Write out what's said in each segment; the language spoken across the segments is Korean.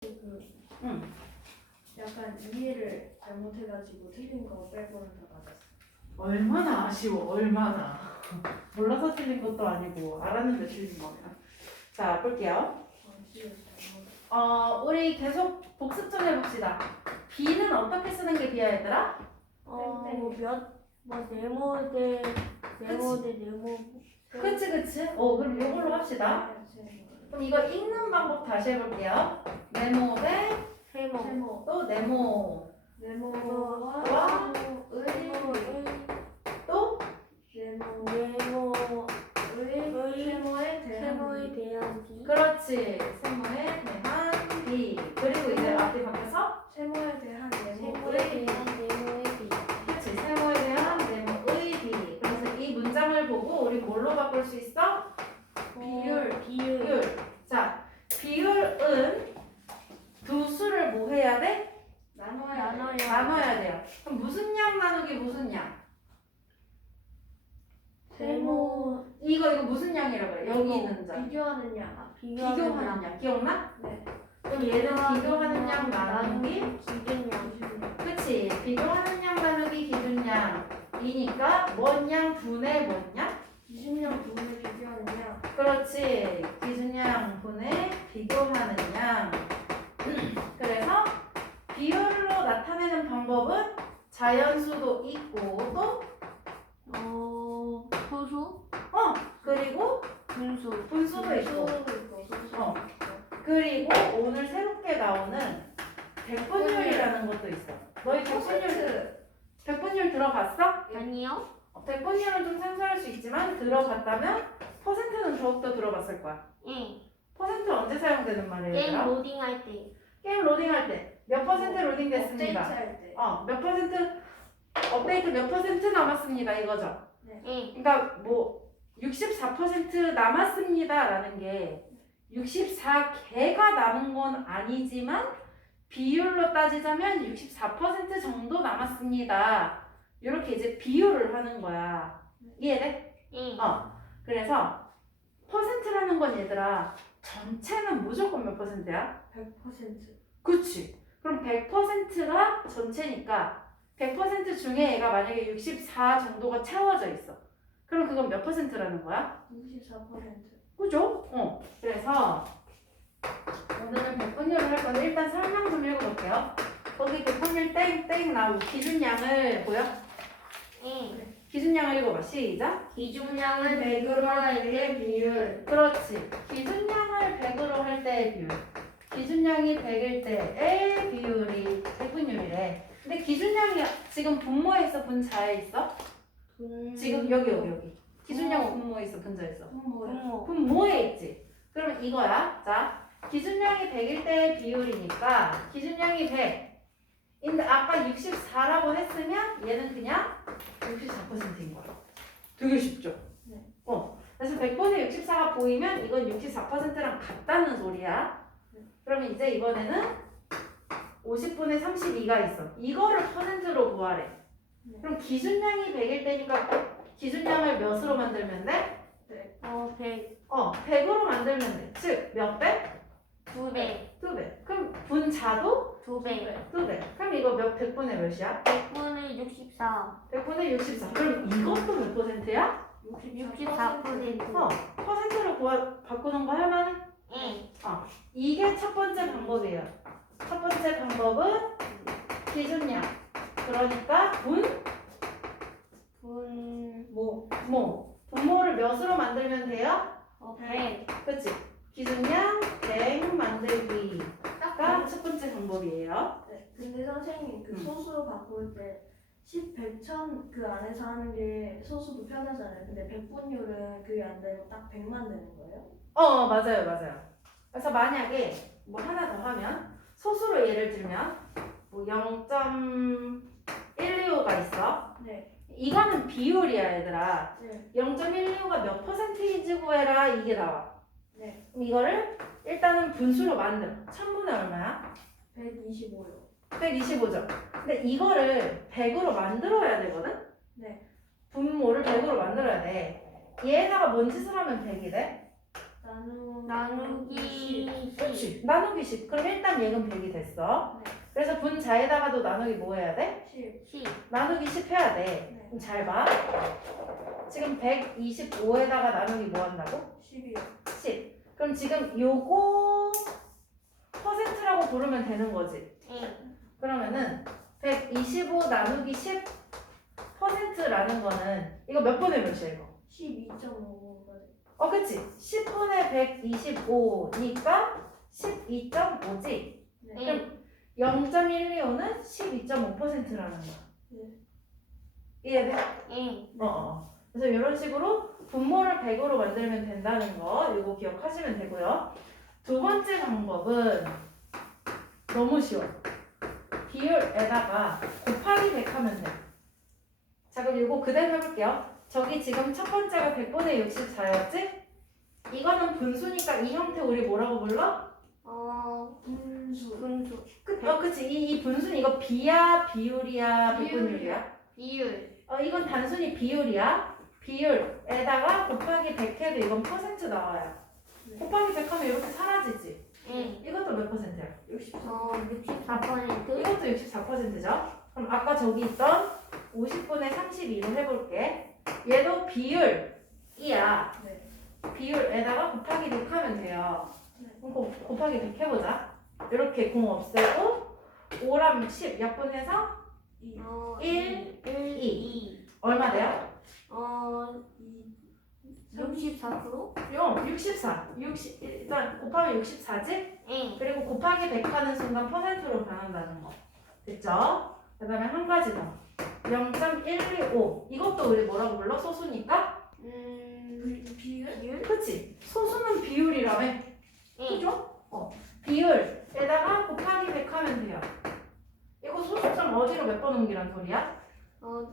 그 응. 약간 이해를 잘못해가지고 틀린 거 빼고는 다 맞았어. 얼마나 아쉬워, 얼마나. 몰라서 틀린 것도 아니고, 알았는데 틀린 거면. 자, 볼게요. 어, 잘못. 어, 우리 계속 복습 좀 해봅시다. B는 어떻게 쓰는 게 B야, 얘들아? 어. 뭐 몇, 뭐 네모 대, 네모 대, 네모. 그치, 그치. 어, 그럼 이걸로 합시다. 그럼 이거 읽는 방법 다시 해볼게요. 네모 대, 세모. 세모, 또 네모. 네모와 와. 의, 또 네모, 네모, 의, 세모에 대한 세모에 대한 비. 그렇지. 세모에 대한 B. 그리고 이제 앞에 바뀌어서 세모에 대한 세모에 네모의 대한 네모의 비. 그치. 세모에 대한 네모의 B. 그래서 이 문장을 보고 우리 뭘로 바꿀 수 있어? 비율. 비율. 비율. 자, 비율은 두 수를 뭐 해야 돼? 나눠야 돼. 나눠야 나눠야 돼요. 그럼 무슨 양 나누기 무슨 양? 세모. 이거 이거 무슨 양이라고 해? 여기 이거 있는 자. 비교하는 양. 비교하는 양. 양. 기억나? 네. 그럼 얘는 비교하는 양 나누기 기준 양. 그치. 비교하는 양 나누기 기준 양이니까 뭔 양 분의 뭔 양? 20년 분을 비교하는 양. 그렇지. 기준 양 분의 비교하는 양. 그래서 비율로 나타내는 방법은 자연수도 있고 또 어, 소수, 어, 그리고 분수. 분수도 있고 수도 수수. 어. 그리고 오늘 새롭게 나오는 백분율이라는 것도 있어. 너희 백분율. 백분율 들어봤어? 아니요. 어, 백분율은 좀 생소할 수 있지만 들어봤다면 퍼센트는 더욱더 들어봤을 거야. 응. 퍼센트 언제 사용되는 말이에요? 게임 얘들아? 로딩 할 때. 게임 로딩할 때 몇 퍼센트 로딩 업데이트 됐습니다. 할 때. 어, 몇 퍼센트 업데이트 몇 퍼센트 남았습니다. 이거죠. 응. 그러니까 뭐 64% 남았습니다라는 게 64개가 남은 건 아니지만 비율로 따지자면 64% 정도 남았습니다. 이렇게 이제 비율을 하는 거야. 이해돼? 응. 어. 그래서 퍼센트라는 건 얘들아 전체는 무조건 몇 퍼센트야? 100%. 그치. 그럼 100%가 전체니까 100% 중에 얘가 만약에 64 정도가 채워져 있어. 그럼 그건 몇 퍼센트라는 거야? 64%. 그죠? 어. 그래서 오늘은 백분율을 할 건데 일단 설명 좀 읽어볼게요. 거기 백분율 땡땡 나오고 기준량을 보여? 응. 기준량을 읽어봐. 시작. 기준량은 100으로 할 때 비율. 그렇지. 기준량을 100으로 할 때의 비율. 기준량이 100일 때의 비율이 백분율이래. 근데 기준량이 지금 분모에 있어, 분자에 있어? 분. 지금 여기 여기 여기. 기준량 어. 분모에 있어, 분자에 있어? 분모. 분모에 있지. 그러면 이거야. 자, 기준량이 100일 때의 비율이니까 기준량이 100. 근데 아까 64라고 했으면 얘는 그냥 64%인 거야. 되게 쉽죠? 네. 어. 그래서 100분의 64가 보이면 이건 64%랑 같다는 소리야. 네. 그러면 이제 이번에는 50분의 32가 있어. 이거를 퍼센트로 구하래. 네. 그럼 기준량이 100일 때니까 기준량을 몇으로 만들면 돼? 어, 100. 어, 100으로 만들면 돼. 즉, 몇 배? 두 배. 두 배. 그럼 분자도 두 배. 두 배. 그럼 이거 몇 100분의 몇이야? 100분의 64. 100분의 64. 그럼 이것도 몇 퍼센트야? 64%. 어, 퍼센트로 구하, 바꾸는 거 할만해? 응. 이게 첫 번째 방법이에요. 첫 번째 방법은 기준량. 그러니까 분, 분. 뭐? 모. 분모를 몇으로 만들면 돼요? 어, 100. 그치? 기준량 100 만들기가 딱. 첫 번째 방법이에요. 네. 근데 선생님 그 음. 소수 바꿀 때 10, 100, 1000 그 안에서 하는 게 소수도 편하잖아요. 근데 백분율은 그게 안 되고 딱 100만 되는 거예요? 어, 맞아요, 맞아요. 그래서 만약에 뭐 하나 더 하면 소수로 예를 들면 뭐 0.125가 있어. 네. 이거는 비율이야, 얘들아. 네. 0.125가 몇 퍼센트인지 구해라 이게 나와. 네. 그럼 이거를 일단은 분수로 만들어. 1000분의 얼마야? 125요. 125죠. 근데 이거를 100으로 만들어야 되거든? 네. 분모를 100으로 만들어야 돼. 얘에다가 뭔 짓을 하면 100이 돼? 난 나누 나누기 10. 그렇지. 나누기 10. 그럼 일단 얘는 100이 됐어. 네. 그래서 분자에다가도 나누기 뭐 해야 돼? 10. 10. 나누기 10 해야 돼. 네. 그럼 잘 봐. 지금 125에다가 나누기 뭐 한다고? 10이요. 10. 그럼 지금 요거 퍼센트라고 부르면 되는 거지. 응. 그러면은 125 나누기 10 퍼센트라는 거는 이거 몇 분의 몇이야 이거? 12.5까지. 어 그치? 10분의 125니까 12.5지? 네. 응. 0.125는 12.5%라는 거야. 네. 이해돼? 응. 어, 어. 그래서 이런 식으로 분모를 100으로 만들면 된다는 거 이거 기억하시면 되고요. 두 번째 방법은 너무 쉬워. 비율에다가 곱하기 100 하면 돼. 자 그럼 이거 그대로 해볼게요. 저기 지금 첫 번째가 100분의 64였지? 이거는 분수니까 이 형태 우리 뭐라고 불러? 어, 분수. 분수. 그, 어 그치 이, 이 분수는 이거 비야 비율이야 백분율이야? 비율. 어, 이건 단순히 비율이야. 비율에다가 곱하기 100 해도 이건 퍼센트 나와요. 네. 곱하기 100 하면 이렇게 사라지지. 응. 이것도 몇 퍼센트야? 64. 어, 64%. 이것도 64%죠. 그럼 아까 저기 있던 50분의 32로 해볼게. 얘도 비율이야. 네. 비율에다가 곱하기 100 하면 돼요. 네. 그럼 곱- 곱하기 100 해보자. 이렇게 공 없애고 5람 10 약분해서 2. 어, 일, 1, 이. 2. 얼마 돼요? 어, 64%? 요 64. 60 일단 곱하면 64지? 응. 그리고 곱하기 100 하는 순간 퍼센트로 변한다는 거. 됐죠? 그 다음에 한 가지 더. 0.125. 이것도 우리 뭐라고 불러? 소수니까? 음? 비율? 그치? 소수는 비율이라며. 응. 그죠? 어. 비율에다가 곱하기 100 하면 돼요. 이거 소수점 어디로 몇 번 옮기란 소리야? 어,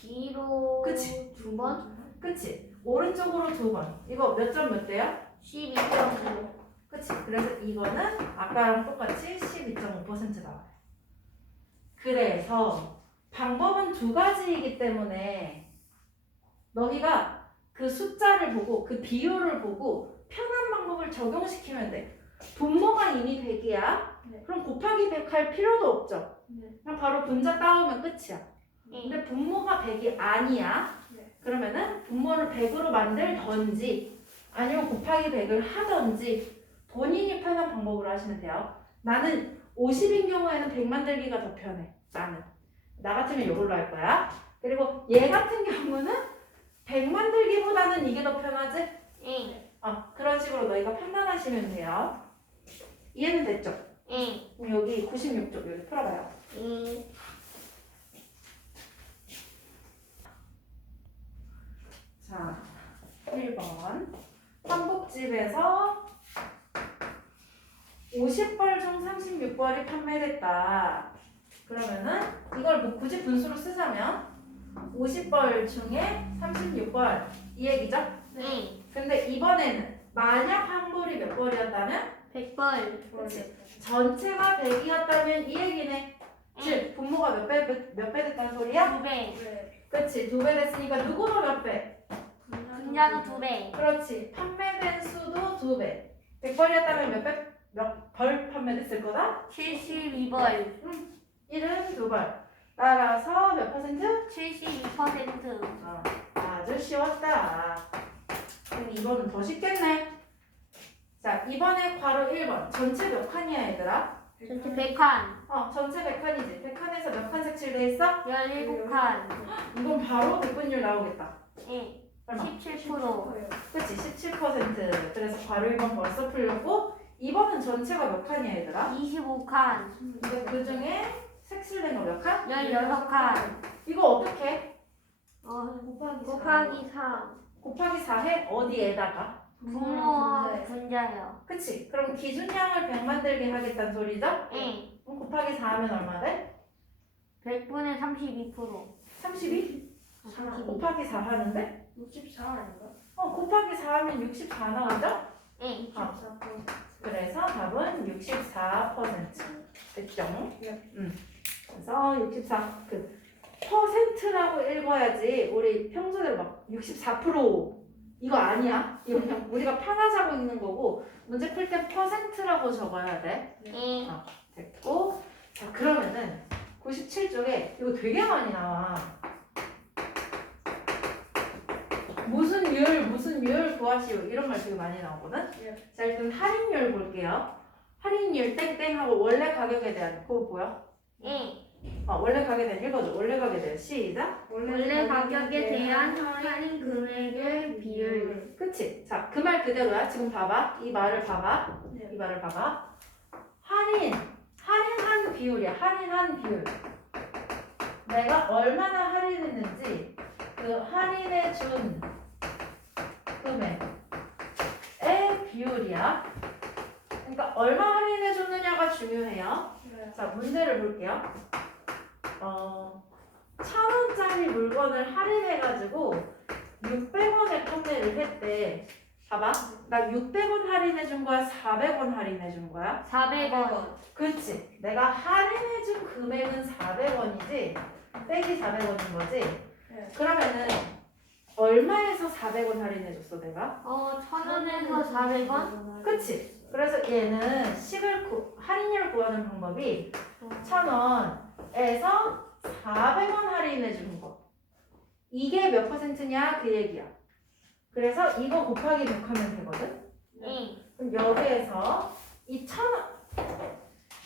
뒤로 그치. 두 번? 그치? 오른쪽으로 두 번. 이거 몇 점 몇 대야? 12.5. 그치? 그래서 이거는 아까랑 똑같이 12.5% 나와요. 그래서 방법은 두 가지이기 때문에 너희가 그 숫자를 보고 그 비율을 보고 편한 방법을 적용시키면 돼. 분모가 이미 100이야. 네. 그럼 곱하기 100 할 필요도 없죠. 네. 그냥 바로 분자 따오면 끝이야. 응. 근데 분모가 100이 아니야. 네. 그러면은 분모를 100으로 만들던지 아니면 곱하기 100을 하던지 본인이 편한 방법으로 하시면 돼요. 나는 50인 경우에는 100 만들기가 더 편해. 나는. 나 같으면 이걸로 할 거야. 그리고 얘 같은 경우는 100 만들기보다는 이게 더 편하지? 응. 어, 그런 식으로 너희가 판단하시면 돼요. 이해는 됐죠? 응. 그럼 여기 96쪽 여기 풀어봐요. 응. 자, 1번. 한복집에서 50벌 중 36벌이 판매됐다. 그러면은 이걸 뭐 굳이 분수로 쓰자면 50벌 중에 36벌 이 얘기죠? 응. 근데 이번에는 만약 한 벌이 몇 벌이었다면 100벌. 그치. 전체가 100이었다면 이 얘기네. 응. 즉 분모가 몇 배 몇 배 됐다는 소리야? 2배. 네. 그치 두배 됐으니까 누구도 몇 배? 분자도 2배. 그렇지. 판매된 수도 두 배. 100벌이었다면 몇 배, 몇 벌 판매됐을 거다? 72벌. 1은 두 벌. 따라서 몇 퍼센트? 72%. 어, 아주 쉬웠다. 그럼 이번은 더 쉽겠네. 자, 이번에 괄호 1번. 전체 몇 칸이야, 얘들아? 전체 100칸. 어, 전체 100칸이지. 100칸에서 몇칸 색칠돼 있어? 17칸. 이건 바로 백분율 나오겠다. 응. 얼마? 17%. 그치, 17%. 그래서 괄호 1번 벌써 풀렸고, 2번은 전체가 몇 칸이야, 얘들아? 25칸. 근데 그 중에 색칠된 거 몇 칸? 16칸. 이거 어떻게? 어, 곱하기 곱하기 3. 곱하기 4해? 어디에다가? 분모와 분자요. 그치? 그럼 기준량을 100 만들게 하겠다는 소리죠? 응. 그럼 곱하기 4 하면 얼마 돼? 100분의 32%. 32? 32. 곱하기 4 하는데? 64 아닌가? 어, 곱하기 4 하면 64 나오죠? 응. 64%. 그래서 답은 64% 됐죠? 네. 음. 그래서 64, 그, 퍼센트라고 읽어야지 우리 평소대로 막 64% 이거 아니야. 이거 그냥 우리가 편하자고 읽는 거고 문제 풀 때 퍼센트라고 적어야 돼. 네. 됐고 자 그러면은 97쪽에 이거 되게 많이 나와. 무슨 율 무슨 율 구하시오 이런 말 되게 많이 나오거든. 네. 자 일단 할인율 볼게요. 할인율 땡땡 하고 원래 가격에 대한 그거 보여? 네. 어 원래 가격에 대한 읽어줘. 원래 가격에 대한 시작. 원래 가격에 대한 할인 금액의 비율. 그치? 자 그 말 그대로야. 지금 봐봐. 이 말을 봐봐. 네. 이 말을 봐봐. 할인, 할인한 비율이야. 할인한 비율. 내가 얼마나 할인했는지 그 할인해 준 금액의 비율이야. 그러니까 얼마 할인해 줬느냐가 중요해요. 네. 자 문제를 볼게요. 어, 천 원짜리 물건을 할인해가지고 600원에 판매를 했대. 봐봐. 나 600원 할인해 준 거야? 400원 할인해 준 거야? 400원. 그렇지. 내가 할인해 준 금액은 400원이지. 빼기 400원인 거지. 네. 그러면은 얼마에서 400원 할인해 줬어, 내가? 어, 천 원에서 400원? 그치. 그래서 얘는 식을 구, 할인율 구하는 방법이 어. 1000원에서 400원 할인해 주는 거. 이게 몇 퍼센트냐 그 얘기야. 그래서 이거 곱하기 100 하면 되거든. 네. 그럼 여기에서 이 1000원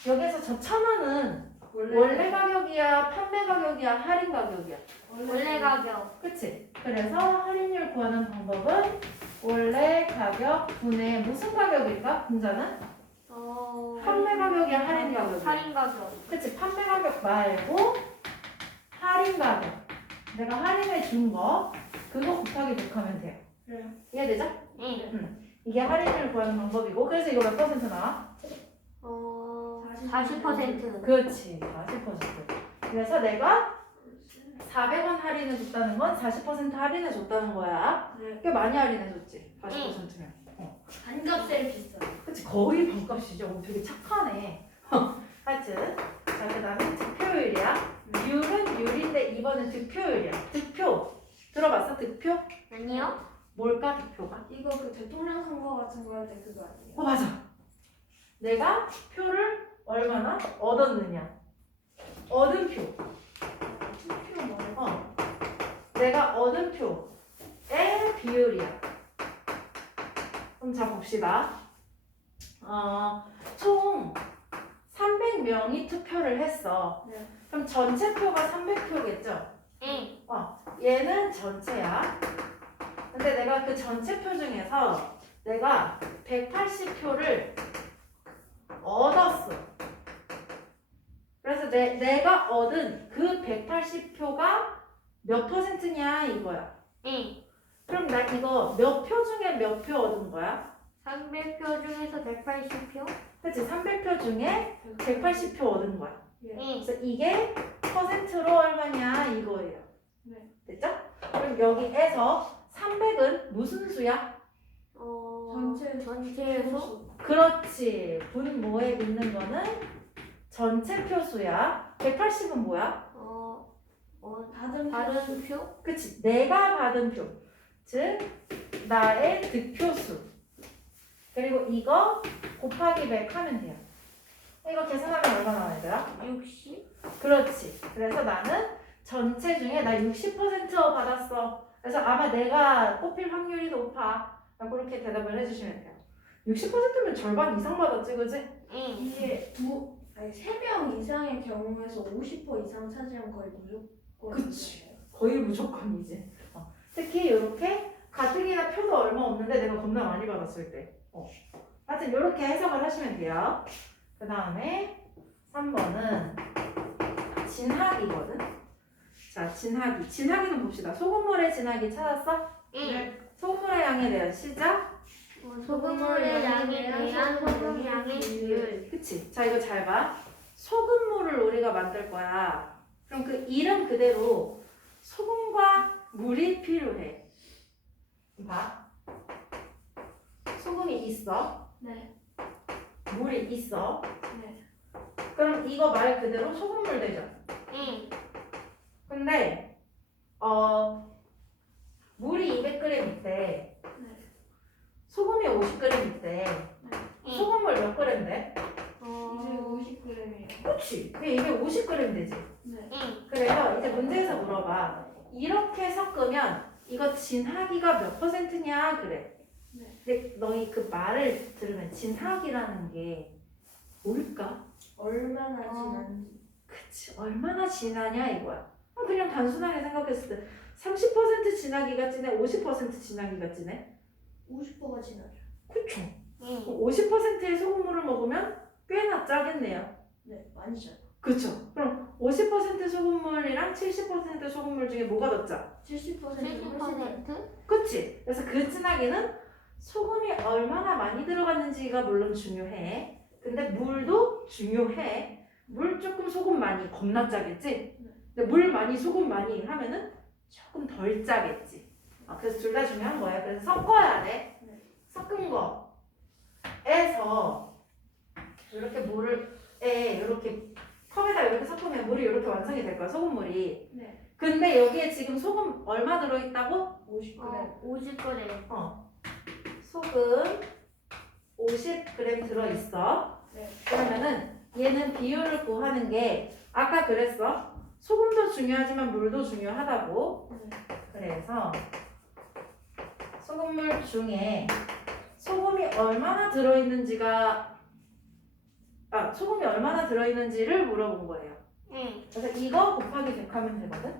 여기에서 저 1000원은 원래 가격이야, 판매 가격이야, 할인 가격이야. 원래 가격. 그치? 그래서 할인율 구하는 방법은 원래 가격 분의 무슨 가격일까? 분자는? 어. 판매 가격이야, 할인 가격이야. 할인 가격. 그치? 판매 가격 말고 할인 가격. 내가 할인해 준 거, 그거 곱하기 100 하면 돼요. 네. 이해되죠? 네. 이게 할인율 구하는 방법이고, 그래서 이거 몇 퍼센트 나와? 어. 40%. 40%. 그렇지, 40%. 그래서 내가 400원 할인해 줬다는 건 40% 할인해 줬다는 거야. 네. 꽤 많이 할인해 줬지, 40%면. 어. 반값에 비싸요. 그치, 거의 반값이죠. 어, 되게 착하네. 하여튼, 자, 그 다음에 득표율이야. 율은 율인데 이번엔 득표율이야. 득표. 들어봤어? 득표? 아니요? 뭘까, 득표가? 이거 그 대통령 선거 같은 거 할 때 그거 아니에요? 어, 맞아. 내가 표를 얼마나 얻었느냐. 얻은 표. 뭐? 어. 내가 얻은 표의 비율이야. 그럼 자 봅시다. 어, 총 300명이 투표를 했어. 네. 그럼 전체 표가 300표겠죠? 네. 얘는 전체야. 근데 내가 그 전체 표 중에서 내가 180표를 얻었어. 그래서 내, 내가 얻은 그 180표가 몇 퍼센트냐 이거야. 네. 그럼 나 이거 몇 표 중에 몇 표 얻은 거야? 300표 중에서 180표? 그치? 300표 중에 180표 얻은 거야. 네. 그래서 이게 퍼센트로 얼마냐 이거예요. 네. 됐죠? 그럼 여기에서 300은 무슨 수야? 어. 전체 전체에서? 그렇지. 분모에 있는 거는 전체 표수야. 180은 뭐야? 어. 어. 받은 다른 표? 그치. 내가 받은 표. 즉, 나의 득표수. 그리고 이거 곱하기 100 하면 돼요. 이거 계산하면 얼마 나와야 되나? 60? 그렇지. 그래서 나는 전체 중에 나 60% 받았어. 그래서 아마 내가 뽑힐 확률이 높아. 그렇게 대답을 해주시면 돼요. 60%면 절반 이상 받았지, 그지? 네. 이게 두 아니 세명 이상의 경우에서 50% 이상 차지하면 거의 무조건 그치. 거의 무조건이지. 어. 특히 이렇게 가뜩이나 표도 얼마 없는데 내가 겁나 많이 받았을 때. 어. 하여튼 이렇게 해석을 하시면 돼요. 그 다음에 3번은 진학이거든. 자, 진학이. 진학이는 봅시다. 소금물의 진학이 찾았어? 네. 소금물의 양에 대한 시작. 어, 소금물의 양에 대한 소금 양의 비율. 그치? 자, 이거 잘 봐. 소금물을 우리가 만들 거야. 그럼 그 이름 그대로 소금과 물이 필요해. 봐. 소금이 있어. 네. 물이 있어. 네. 그럼 이거 말 그대로 소금물 되죠. 네. 근데 어 물이 200g 있대. 소금이 50g 있대. 소금물 몇 그램 돼? 어, 250g이에요. 그렇지. 그게 250g 되지. 네. 응. 그래서 이제 문제에서 물어봐. 이렇게 섞으면 이거 진하기가 몇 퍼센트냐 그래. 네. 근데 너희 그 말을 들으면 진하기라는 게 뭘까? 얼마나 어. 진한지. 그치. 얼마나 진하냐 이거야. 그냥 단순하게 생각했을 때 30% 진하기가 진해, 50% 진하기가 진해? 50%가 진하죠. 그쵸. 응. 50%의 소금물을 먹으면 꽤나 짜겠네요. 네, 많이 짜요. 그쵸. 그럼 50% 소금물이랑 70% 소금물 중에 뭐가 더 짜? 70%는 훨씬 짜요. 70%? 그치? 그래서 그 진하기는 소금이 얼마나 많이 들어갔는지가 물론 중요해. 근데 물도 중요해. 물 조금 소금 많이 겁나 짜겠지? 근데 물 많이 소금 많이 하면은 조금 덜 짜겠지. 아, 그래서 둘 다 중요한 거야. 그래서 섞어야 돼. 네. 섞은 거에서 이렇게 물을 에 이렇게 컵에다 이렇게 섞으면 물이 이렇게 완성이 될 거야. 소금물이. 네. 근데 여기에 지금 소금 얼마 들어있다고? 50g. 어, 50g. 어. 소금 50g 들어있어. 네. 그러면은 얘는 비율을 구하는 게 아까 그랬어. 소금도 중요하지만 물도 중요하다고. 네. 그래서 소금물 중에 소금이 얼마나 들어있는지가 아 소금이 얼마나 들어있는지를 물어본 거예요. 응. 그래서 이거 곱하기 100 하면 되거든.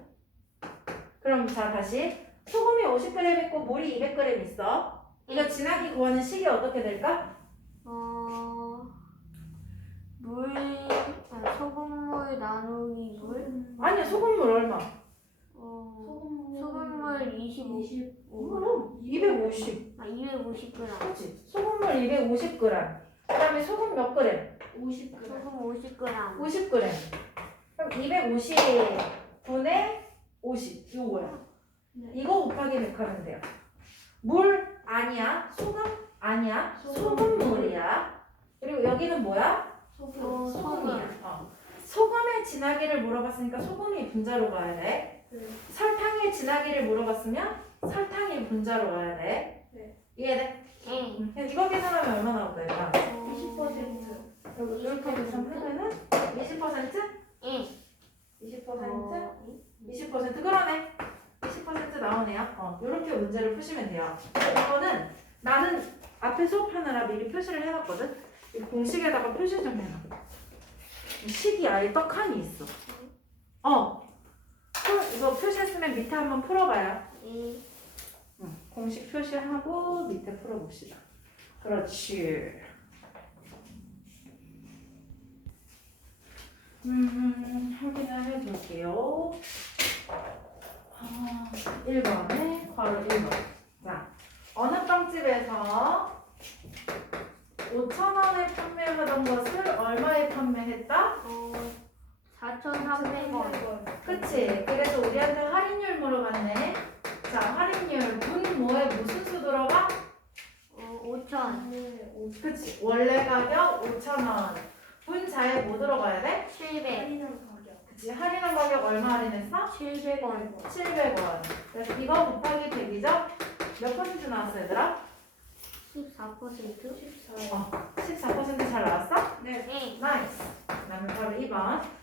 그럼 자 다시 소금이 50g 있고 물이 200g 있어. 이거 진하기 구하는 식이 어떻게 될까? 어, 물, 아, 소금물 나누기 물? 아니야 소금물 얼마? 어, 소금물. 소금물 25. 20. 그럼 250. 아, 250g. 그렇지. 소금물 250g. 그다음에 소금 몇 그램? 50g. 소금 50g. 50g. 그럼 250 분의 50 이거야. 네. 이거 곱하기 100 하면 돼요. 물 아니야. 소금 아니야. 소금물이야. 그리고 여기는 뭐야? 소금. 어, 소금이야. 어. 소금의 진하기를 물어봤으니까 소금이 분자로 가야 돼. 네. 설탕의 진하기를 물어봤으면 설탕이 분자로 가야 돼. 네. 이해돼? 응. 응. 이거 계산하면 얼마 나올까? 얘가? 20%. 그리고 이렇게 계산하면은 20%? 응. 20%? 어, 20% 그러네. 20% 나오네요. 어, 이렇게 문제를 푸시면 돼요. 이거는 나는 앞에 수업하느라 미리 표시를 해놨거든. 이 공식에다가 표시 좀 해놔. 이 식이 아예 떡하니 있어. 어. 그 이거 표시했으면 밑에 한번 풀어봐요. 응. 응, 공식 표시하고 밑에 풀어봅시다. 그렇지. 음, 확인을 해볼게요. 아, 1번에 바로 1번. 자, 어느 빵집에서 5,000원에 판매하던 것을 얼마에 판매했다? 어, 4,300원. 그치. 그래서 우리한테 할인율 물어봤네. 자, 할인율. 분 뭐에 무슨 수 들어가? 어, 5,000. 네. 50. 그치. 원래 가격 5,000원. 분자에 뭐 들어가야 돼? 700. 할인한 가격. 그치. 할인한 가격 얼마 할인했어? 700원. 700원. 그래서 이거 곱하기 100이죠? 몇 퍼센트 나왔어, 얘들아? 14%? 14. 어, 14%잘 나왔어? 네. 응. 나이스. 그 다음에 바로 2번.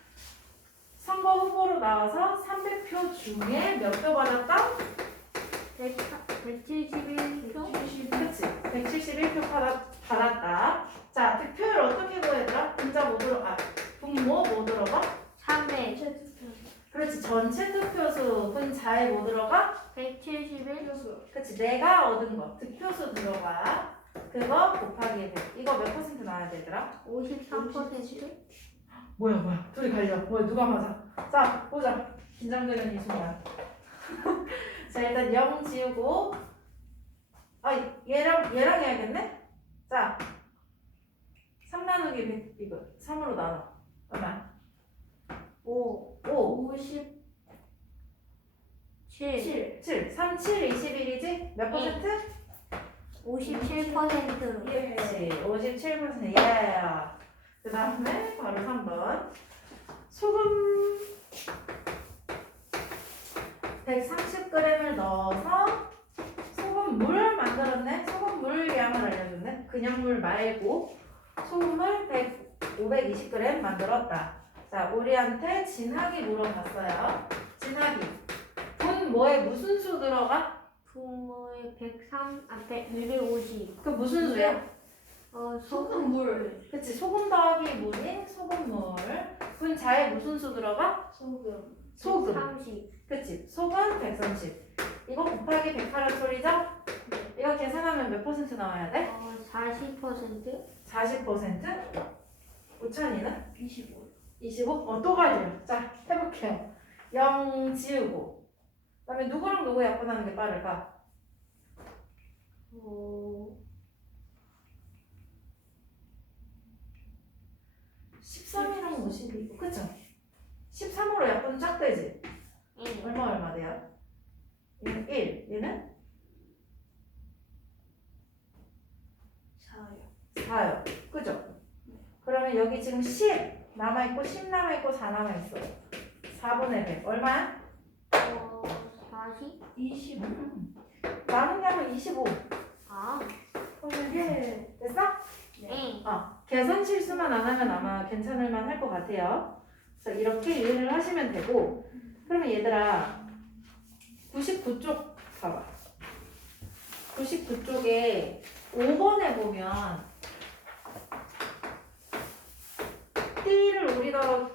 선거 후보로 나와서 300표 중에 몇 표 받았다? 171표? 70. 그치. 171표 받았, 받았다. 자, 득표율 어떻게 구했더라? 분자 뭐 들어, 아, 분모 뭐 들어가? 300. 전체 투표. 그렇지. 전체 득표수 분자에 뭐 들어가? 171? 표수. 그치. 내가 얻은 거. 득표수 들어가. 그거 곱하기 100. 이거 몇 퍼센트 나와야 되더라? 53%? 뭐야, 뭐야. 둘이 갈려. 뭐야, 누가 맞아? 자, 보자. 긴장되는 이 순간. 자, 일단 0 지우고. 아, 얘랑, 얘랑 해야겠네? 자. 3 나누기 100, 이거. 3으로 나눠. 얼마? 5. 5. 57. 7. 7. 3, 7, 21이지? 몇 퍼센트? 57%. 예. 그렇지. 57%. 예. 그 다음에 바로 3번. 소금 130g을 넣어서 소금 물 만들었네. 소금 물 양. 분양물 말고 소금을 100, 520g 만들었다. 자, 우리한테 진학이 물어봤어요. 진학이. 분 뭐에 무슨 수 들어가? 부모의 103 앞에 250. 그 무슨 수야? 어 소금 물. 그치, 소금 더하기 물인 소금물. 분자에 무슨 수 들어가? 소금. 소금. 30. 그치, 소금 130. 이거 곱하기 100하란 소리죠? 이거 계산하면 몇 퍼센트 나와야 돼? 어 40%. 40%? 우찬이는? 25. 25? 어, 또 가려. 자, 해볼게요. 0 지우고. 그 다음에 누구랑 누구 약분하는 게 빠를까? 어 13이랑 52. 그쵸? 13으로 약분 쫙 되지? 1. 얼마 얼마 돼요? 얘는 1. 얘는 4요. 4요. 그죠? 그러면 여기 지금 10 남아있고 10 남아있고 4 남아있어. 4분의 100. 얼마야? 어 40. 25. 나눈 게 하면 25. 아. 예. 됐어? 네. 어, 계산 실수만 안 하면 아마 괜찮을 만 할 것 같아요. 그래서 이렇게 이해를 하시면 되고, 그러면 얘들아, 99쪽 봐봐. 99쪽에 5번에 보면, 띠를 우리더러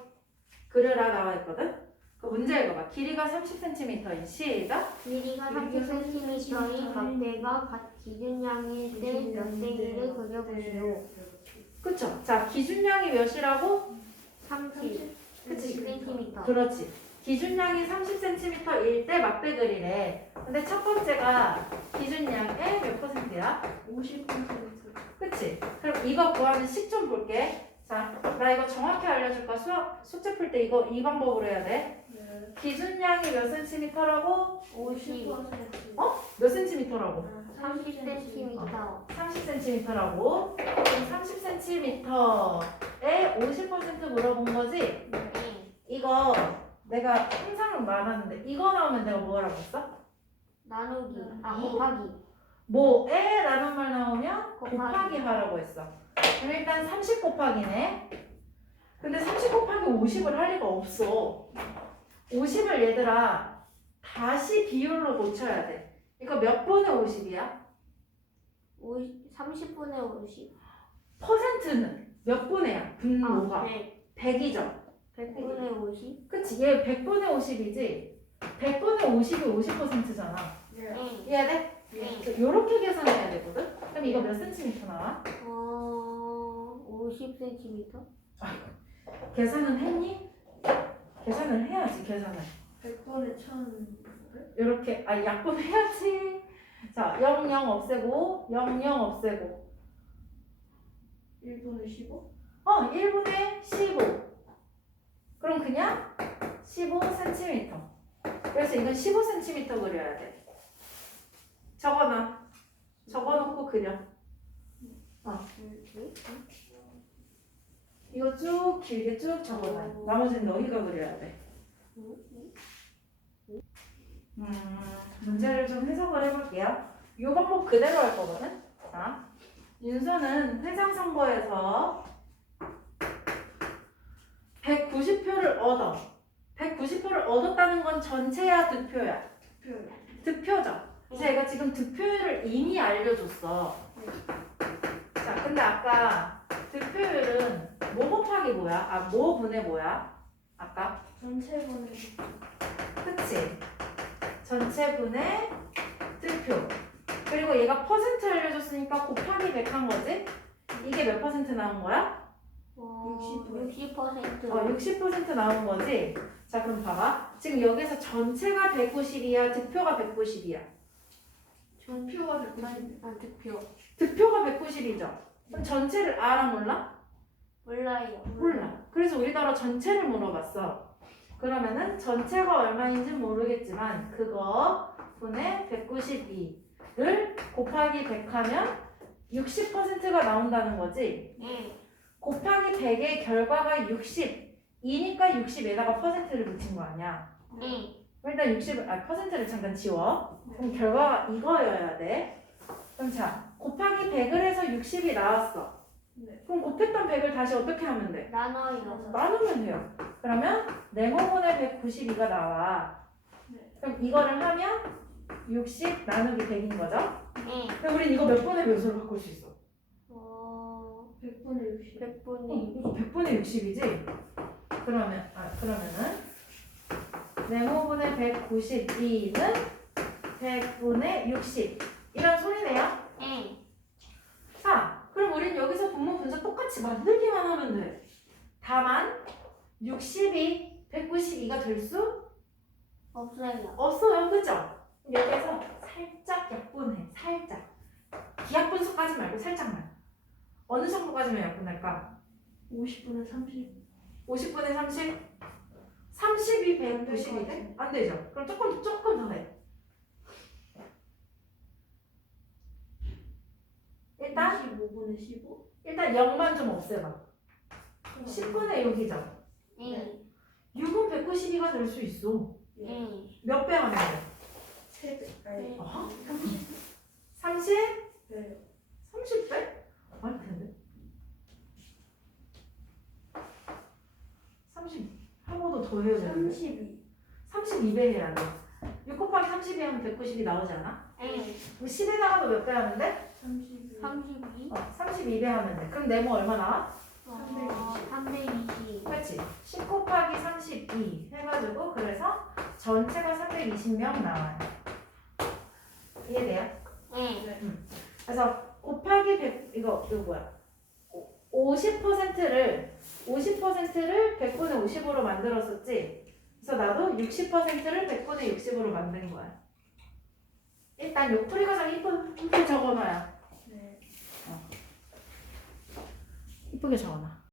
그려라 나와 있거든? 그 문제 읽어봐. 길이가 30cm인 시작. 길이가 30cm인 각대가 각 기준량일 때 면대기를 그려보시오. 그쵸? 자, 기준량이 몇이라고? 30. 그치. 10cm. 그렇지. 기준량이 30cm일 때 막대 그리래. 근데 첫 번째가 기준량의 몇 퍼센트야? 50%. 그치? 그럼 이거 구하는 식 좀 볼게. 자, 나 이거 정확히 알려줄까? 수학, 숙제 풀 때 이거 이 방법으로 해야 돼. 네. 기준량이 몇 센티미터라고? 50. 50%. 어? 몇 센티미터라고? 30cm. 30cm라고. 그럼 30cm에 50% 물어본 거지? 네. 이거 내가 항상 말하는데 이거 나오면 내가 뭐라고 했어? 나누기. 아 곱하기. 뭐에 라는 말 나오면 곱하기. 곱하기 하라고 했어. 그럼 일단 30 곱하기네. 근데 30 곱하기 50을 할 리가 없어. 50을 얘들아 다시 비율로 고쳐야 돼. 이거 몇 분의 50이야? 50, 30분의 50. 퍼센트는 몇 분의야? 분모가 아, 100. 100이죠. 100분의 50. 그치? 얘 100분의 50이지? 100분의 50이 50%잖아. 네. 네. 이해돼? 네. 이렇게 계산해야 되거든? 그럼 이거 몇 센티미터 나와? 어 50cm. 계산은 했니? 계산을 해야지 계산을. 100번에 1000. 이렇게 아 약분해야지. 자 0, 0 없애고 0, 0 없애고. 1분에 15? 어 1분의 15 그럼 그냥 15cm 그래서 이건 15cm 그려야 돼. 적어놔. 적어놓고 그려. 이 거 쭉 길게 쭉 적어놔 나머지는 너희가 그려야 돼 음, 문제를 좀 해석을 해볼게요. 이 방법 그대로 할 거거든. 자, 윤서는 회장 선거에서 190표를 얻어. 190표를 얻었다는 건 전체야, 득표야? 표. 득표죠. 제가 지금 득표율을 이미 알려줬어. 자, 근데 아까 득표율은 뭐 곱하기 뭐야? 아, 뭐 분의 뭐야? 아까? 전체 번에 그치? 전체 분의 득표. 그리고 얘가 퍼센트 알려줬으니까 곱하기 100 한 거지? 이게 몇 퍼센트 나온 거야? 어, 60%. 60%. 어, 60% 나온 거지? 자, 그럼 봐봐. 지금 여기서 전체가 190이야, 득표가 190이야. 전 표가 190. 아, 득표. 득표가 190이죠? 그럼 전체를 알아 몰라? 몰라요. 몰라. 그래서 우리나라 전체를 물어봤어. 그러면은 전체가 얼마인지 모르겠지만 그거 분의 192를 곱하기 100 하면 60%가 나온다는 거지. 네. 곱하기 100의 결과가 60이니까 60에다가 퍼센트를 붙인 거 아니야. 네. 일단 60, 아 퍼센트를 잠깐 지워. 그럼 결과가 이거여야 돼. 그럼 자, 곱하기 100을 해서 60이 나왔어. 네. 그럼 곱했던 100을 다시 어떻게 하면 돼? 나눠요. 나누면 돼요. 그러면 네모분의 192가 나와. 네. 그럼 이거를 하면 60 나누기 100인 거죠? 네. 근데 우린 이거 몇 분의 몇으로 바꿀 수 있어? 어, 100분의 60. 100분의 이거 100분의 60이지? 그러면, 아, 그러면은, 네모분의 192는 100분의 60. 이런 소리네요. 여기서 분모 분수 똑같이 만들기만 하면 돼. 다만, 60이 192가 될 수 없어요. 없어요. 그죠? 여기에서 살짝 약분해. 살짝. 기하분수까지 말고 살짝만. 어느 정도까지면 약분할까? 50분의 30. 50분의 30? 30이 190이 돼? 안 되죠. 그럼 조금 조금 더 해. 일단 25분의 15. 일단 0만 좀 없애봐. 10분의 6이죠. 네. 6은 192가 될 수 있어. 네. 몇배 하면 돼? 3배. 아니, 어? 30. 30? 네. 30배? 아닐 텐데. 30 하고도 더 해야 되는데. 32. 32배 해야 돼. 6 곱하기 32 하면 190이 나오지 않아? 네. 그럼 10에다가도 몇 배 하면 돼? 32. 32. 어, 32배 하면 돼. 그럼 네모 얼마 나와? 어, 320. 그렇지. 10 곱하기 32 해가지고 그래서 전체가 320명 나와요. 이해돼요? 네. 그래서 곱하기 100 이거 이거 뭐야? 50%를 50%를 100분의 50으로 만들었었지. 그래서 나도 60%를 100분의 60으로 만든 거야. 일단 요 풀이 과정 이쁘게 적어놔요. 네. 이쁘게 적어놔.